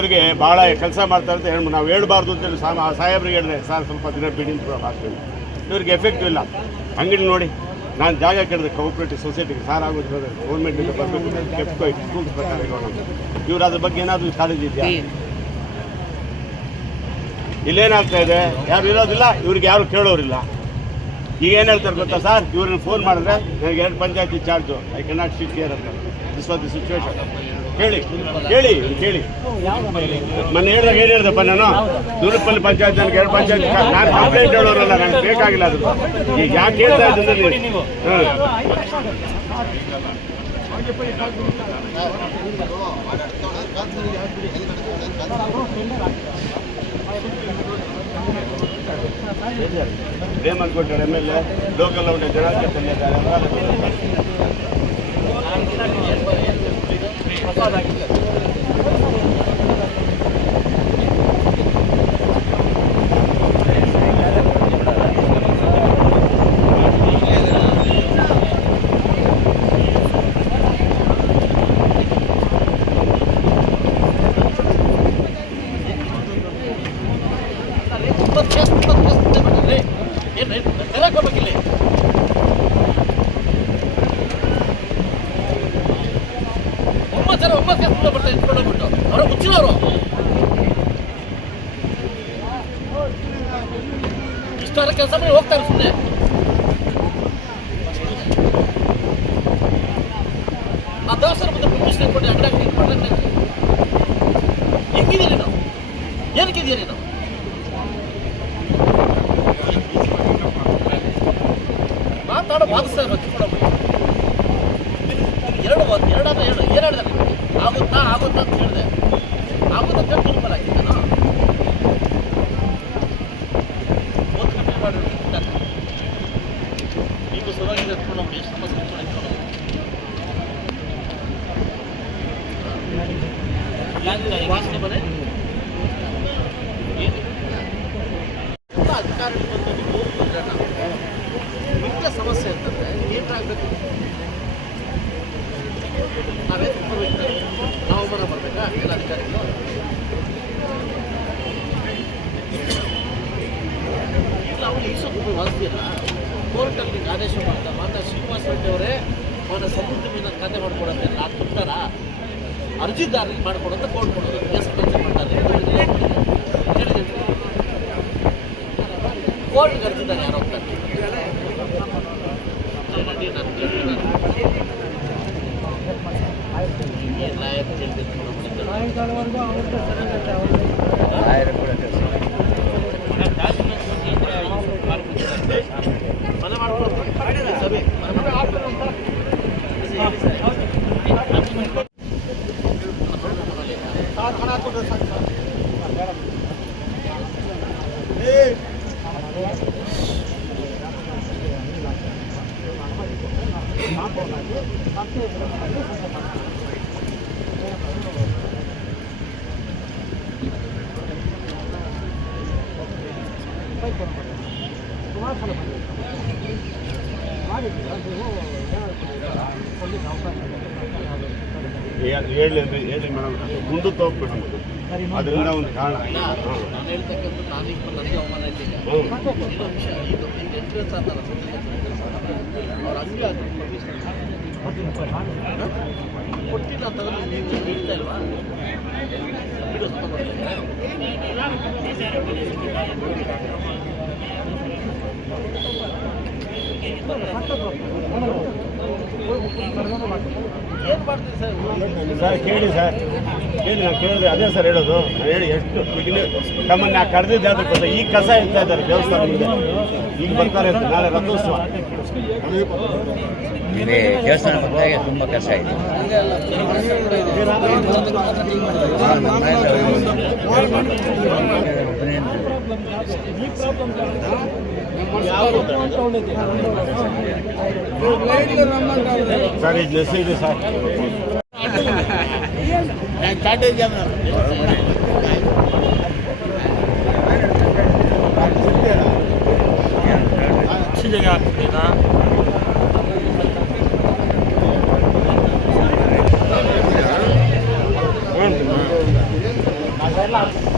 ಇವರಿಗೆ ಭಾಳ ಕೆಲಸ ಮಾಡ್ತಾರೆ ಅಂತ ಹೇಳಿ ನಾವು ಹೇಳ್ಬಾರ್ದು ಅಂತೇಳಿ ಸಾಹೇಬ್ರಿಗೆ ಹೇಳಿದೆ, ಸರ್ ಸ್ವಲ್ಪ ದಿನ ಬಿಡಿ ಆಗ್ತದೆ. ಇವ್ರಿಗೆ ಎಫೆಕ್ಟಿವ್ ಇಲ್ಲ. ಅಂಗಡಿ ನೋಡಿ, ನಾನು ಜಾಗ ಕೇಳಿದೆ ಕೋಆಪರೇಟಿವ್ ಸೊಸೈಟಿಗೆ, ಸಾರ್ ಆಗೋದು ಗೌರ್ಮೆಂಟಿಂದ ಬರಬೇಕು ಕೆಪ್ಕೋ ಸ್ಕೂಲ್ಸ್ ಪ್ರಕಾರ ಇವ್ರು ಅದ್ರ ಬಗ್ಗೆ ಏನಾದರೂ ಕಾಳಜಿ ಇದೆಯಾ? ಇಲ್ಲೇನಾಗ್ತಾ ಇದೆ, ಯಾರು ಇರೋದಿಲ್ಲ, ಇವ್ರಿಗೆ ಯಾರು ಕೇಳೋರಿಲ್ಲ. ಈಗ ಏನು ಹೇಳ್ತಾರೆ ಗೊತ್ತಾ ಸರ್, ಇವ್ರನ್ನ ಫೋನ್ ಮಾಡಿದ್ರೆ ನನಗೆ 2 ಪಂಚಾಯತಿ charge, I cannot sit here ಅಂತ. This was the situation. ಕೇಳಿ ಮೊನ್ನೆ ಹೇಳಿದಾಗ ಏನು ಹೇಳಿದಪ್ಪ ನಾನು, ದೂರಪಲ್ಲಿ ಪಂಚಾಯತ್ ನನಗೆ 2 ಪಂಚಾಯತ್, ನಾನು ಕಂಪ್ಲೇಂಟ್ ಹೇಳೋರಲ್ಲ, ನನಗೆ ಬೇಕಾಗಿಲ್ಲ ಅದು. ಈಗ ಯಾಕೆ ಹೇಳ್ತಾ ಇದ್ದಂದ್ರೆ ನೀವು ರೇಮಂತ್ ಕೊಟ್ಟರೆ MLA ಲೋಕಲ್ ಔಟ್ ಜನಾಂಗದಲ್ಲಿ ಅವರ ಮುಚ್ಚಿನವರು ಇಷ್ಟರ ಕೆಲಸ ಮಾಡಿ ಹೋಗ್ತಾರೆ ಸುಮ್ಮನೆ. ಆ ದೇವಸ್ಥಾನ ಮುಂದೆ ಪರ್ಮಿಷನ್ ಕೊಟ್ಟು ಅಂಗಡಿ ಹೆಂಗಿದ್ದೀರಿ ನಾವು, ಏನಕ್ಕಿದ್ದೀರಿ ನಾವು? ಮಾತಾಡೋ ವಾದಿಸ್ತಾ ಇರೋ ಎರಡಾದ ಏನು ಹೇಳಿದೆ, ಆಗುತ್ತಾ ಅಂತ ಹೇಳಿದೆ, ಆಗುತ್ತಂತ ದುರ್ಬಲ ಹಾಕಿದ್ದೆ ನಾನು. ಈಗ ಸುರಕ್ಷಿತ ಎತ್ಕೊಂಡು ಹೋಗಿ ಎಷ್ಟು ಸಮಸ್ಯೆ ವಾಸನೆ ಬರೇ ಅಧಿಕಾರಿಗಳು ಬಂದು ನೀವು ಬಂದ್ರೆ ಇಂಥ ಸಮಸ್ಯೆ ಅಂತಂದ್ರೆ ಏನಾಗಬೇಕು? ನಾವೇ ನಾವು ಬರಬೇಕಾ ಎಲ್ಲ ಅಧಿಕಾರಿಗಳು? ಇಲ್ಲ ಅವ್ರು ಈಸೊಂದು ವಾಸ್ತಿಲ್ಲ, ಕೋರ್ಟಲ್ಲಿ ನಿಂಗೆ ಆದೇಶ ಮಾಡ್ತಾ ಮಾತಾ ಶ್ರೀನಿವಾಸ ರೆಡ್ಡಿ ಅವರೇ ಅವನ ಸಮೃದ್ಧಿ ಮೀನ ಖಾತೆ ಮಾಡ್ಕೊಡಂತೆ ನಾನು ಕೊಡ್ತಾರ ಅರ್ಜಿದಾರರಿಗೆ ಮಾಡ್ಕೊಡಂತ ಕೋರ್ಟ್ ಕೊಡೋದು ಕೇಸ್ ಕೆಲಸ ಮಾಡ್ತಾರೆ. ಕೋರ್ಟ್ಗೆ ಅರ್ಜಿದಾರ ಯಾರು ಹೋಗ್ತಾರೆ? ಹೇಳಿ ಮೇಡಮ್, ಗುಂಡು ತೋಪ್ ಮೇಡಮ್, ಅದರಿಂದ ಒಂದು ಕಾರಣ. ನಾನು ಹೇಳ್ತಕ್ಕಂಥ ನಾನೀಗ ನನಗೆ ಅವಮಾನ ಇದ್ದೀನಿ. ಅವ್ರ ಅಂಗಡಿ ಕೊಟ್ಟಿಲ್ಲ ಅಂತಂದ್ರೆ ನೀವು ನೀಡ್ತಾ ಇಲ್ವಾ? ಏನು ಮಾಡ್ತೀವಿ ಸರ್? ಕೇಳಿ ಸರ್, ಕೇಳಿ, ನಾನು ಕೇಳಿದೆ ಅದೇ ಸರ್ ಹೇಳೋದು. ನಾನು ಹೇಳಿ ಎಷ್ಟು ನಮ್ಮನ್ನು ನಾ ಕರೆದಿದ್ದೆ ಅದಕ್ಕೆ ಗೊತ್ತಾ? ಈಗ ಕಸ ಇರ್ತಾ ಇದ್ದಾರೆ ದೇವಸ್ಥಾನದಿಂದ, ಈಗ ಬರ್ತಾರೆ ಅಂತ. ನಾಳೆ ರಥೋತ್ಸವ, ಇಲ್ಲಿ ದೇವಸ್ಥಾನ ಬಂದಾಗ ತುಂಬ ಕಸ ಇದೆ. ಸರ್ ಇದು ನೆಸಿಟಿ ಸರ್. जगह आपका ಎಲ್ಲ